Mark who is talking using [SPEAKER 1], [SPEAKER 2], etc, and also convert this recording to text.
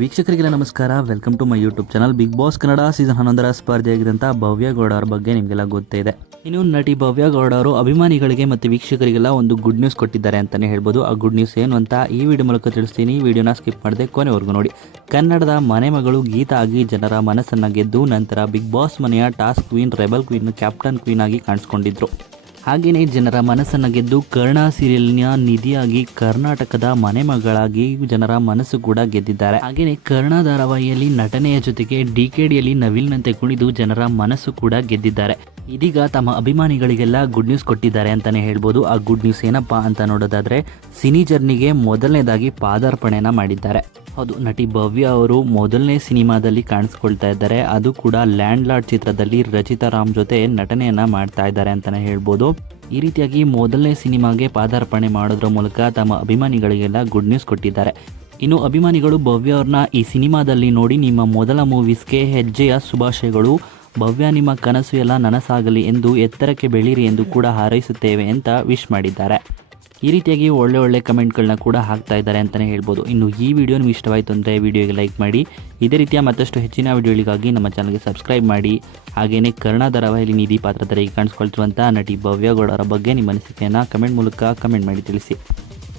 [SPEAKER 1] ವೀಕ್ಷಕರಿಗೆಲ್ಲ ನಮಸ್ಕಾರ. Welcome to my YouTube channel Bigg Boss Kannada season ಹನ್ನೊಂದರ ಸ್ಪರ್ಧೆಯಾಗಿದ್ದಂಥ ಭವ್ಯ ಗೌಡ ಅವ್ರ ಬಗ್ಗೆ ನಿಮಗೆಲ್ಲ ಗೊತ್ತೇ ಇದೆ. ಇನ್ನು ನಟಿ ಭವ್ಯ ಗೌಡ ಅವರು ಅಭಿಮಾನಿಗಳಿಗೆ ಮತ್ತು ವೀಕ್ಷಕರಿಗೆಲ್ಲ ಒಂದು ಗುಡ್ ನ್ಯೂಸ್ ಕೊಟ್ಟಿದ್ದಾರೆ ಅಂತಲೇ ಹೇಳ್ಬೋದು. ಆ ಗುಡ್ ನ್ಯೂಸ್ ಏನು ಅಂತ ಈ ವಿಡಿಯೋ ಮೂಲಕ ತಿಳಿಸ್ತೀನಿ. ವಿಡಿಯೋನ ಸ್ಕಿಪ್ ಮಾಡದೆ ಕೊನೆವರೆಗೂ ನೋಡಿ. ಕನ್ನಡದ ಮನೆ ಮಗಳು ಗೀತಾಗಿ ಜನರ ಮನಸ್ಸನ್ನು ಗೆದ್ದು ನಂತರ ಬಿಗ್ ಬಾಸ್ ಮನೆಯ task queen rebel queen captain queen ಆಗಿ ಕಾಣಿಸ್ಕೊಂಡಿದ್ರು. ಹಾಗೆಯೇ ಜನರ ಮನಸ್ಸನ್ನು ಗೆದ್ದು ಕರ್ಣ ಸೀರಿಯಲ್ನ ನಿಧಿಯಾಗಿ ಕರ್ನಾಟಕದ ಮನೆಮಗಳಾಗಿ ಜನರ ಮನಸ್ಸು ಕೂಡ ಗೆದ್ದಿದ್ದಾರೆ. ಹಾಗೆಯೇ ಕರ್ಣ ಧಾರಾವಾಹಿಯಲ್ಲಿ ನಟನೆಯ ಜೊತೆಗೆ ಡಿ ನವಿಲಿನಂತೆ ಕುಣಿದು ಜನರ ಮನಸ್ಸು ಕೂಡ ಗೆದ್ದಿದ್ದಾರೆ. ಇದೀಗ ತಮ್ಮ ಅಭಿಮಾನಿಗಳಿಗೆಲ್ಲ ಗುಡ್ ನ್ಯೂಸ್ ಕೊಟ್ಟಿದ್ದಾರೆ ಅಂತಾನೆ ಹೇಳ್ಬೋದು. ಆ ಗುಡ್ ನ್ಯೂಸ್ ಏನಪ್ಪಾ ಅಂತ ನೋಡೋದಾದ್ರೆ ಸಿನಿ ಜರ್ನಿಗೆ ಮೊದಲನೇದಾಗಿ ಪಾದಾರ್ಪಣೆಯನ್ನ ಮಾಡಿದ್ದಾರೆ. ಹೌದು, ನಟಿ ಭವ್ಯ ಅವರು ಮೊದಲನೇ ಸಿನಿಮಾದಲ್ಲಿ ಕಾಣಿಸ್ಕೊಳ್ತಾ ಇದ್ದಾರೆ. ಅದು ಕೂಡ ಲ್ಯಾಂಡ್ ಲಾರ್ಡ್ ಚಿತ್ರದಲ್ಲಿ ರಚಿತಾ ರಾಮ್ ಜೊತೆ ನಟನೆಯನ್ನ ಮಾಡ್ತಾ ಇದ್ದಾರೆ ಅಂತಾನೆ ಹೇಳ್ಬೋದು. ಈ ರೀತಿಯಾಗಿ ಮೊದಲನೇ ಸಿನಿಮಾಗೆ ಪಾದಾರ್ಪಣೆ ಮಾಡೋದ್ರ ಮೂಲಕ ತಮ್ಮ ಅಭಿಮಾನಿಗಳಿಗೆಲ್ಲ ಗುಡ್ ನ್ಯೂಸ್ ಕೊಟ್ಟಿದ್ದಾರೆ. ಇನ್ನು ಅಭಿಮಾನಿಗಳು ಭವ್ಯ ಅವ್ರನ್ನ ಈ ಸಿನಿಮಾದಲ್ಲಿ ನೋಡಿ ನಿಮ್ಮ ಮೊದಲ ಮೂವೀಸ್ಗೆ ಹೆಜ್ಜೆಯ ಶುಭಾಶಯಗಳು. ಭವ್ಯ, ನಿಮ್ಮ ಕನಸು ಎಲ್ಲ ನನಸಾಗಲಿ ಎಂದು ಎತ್ತರಕ್ಕೆ ಬೆಳೀರಿ ಎಂದು ಕೂಡ ಹಾರೈಸುತ್ತೇವೆ ಅಂತ ವಿಶ್ ಮಾಡಿದ್ದಾರೆ. ಈ ರೀತಿಯಾಗಿ ಒಳ್ಳೆ ಒಳ್ಳೆ ಕಮೆಂಟ್ಗಳನ್ನ ಕೂಡ ಹಾಕ್ತಾ ಇದ್ದಾರೆ ಅಂತಲೇ ಹೇಳ್ಬೋದು. ಇನ್ನು ಈ ವಿಡಿಯೋ ನಿಮ್ಗೆ ಇಷ್ಟವಾಯಿತು ಅಂದರೆ ವಿಡಿಯೋಗೆ ಲೈಕ್ ಮಾಡಿ. ಇದೇ ರೀತಿಯ ಮತ್ತಷ್ಟು ಹೆಚ್ಚಿನ ವಿಡಿಯೋಗಳಿಗಾಗಿ ನಮ್ಮ ಚಾನಲ್ಗೆ ಸಬ್ಸ್ಕ್ರೈಬ್ ಮಾಡಿ. ಹಾಗೆಯೇ ಕರ್ಣ ಧಾರಾವಾಹಿಯಲ್ಲಿ ನಿಧಿ ಪಾತ್ರಧಾರಿಗೆ ಕಾಣಿಸ್ಕೊಳ್ತಿರುವಂಥ ನಟಿ ಭವ್ಯ ಗೌಡರ ಬಗ್ಗೆ ನಿಮ್ಮ ಅನಿಸಿಕೆಯನ್ನು ಕಮೆಂಟ್ ಮೂಲಕ ಕಮೆಂಟ್ ಮಾಡಿ ತಿಳಿಸಿ.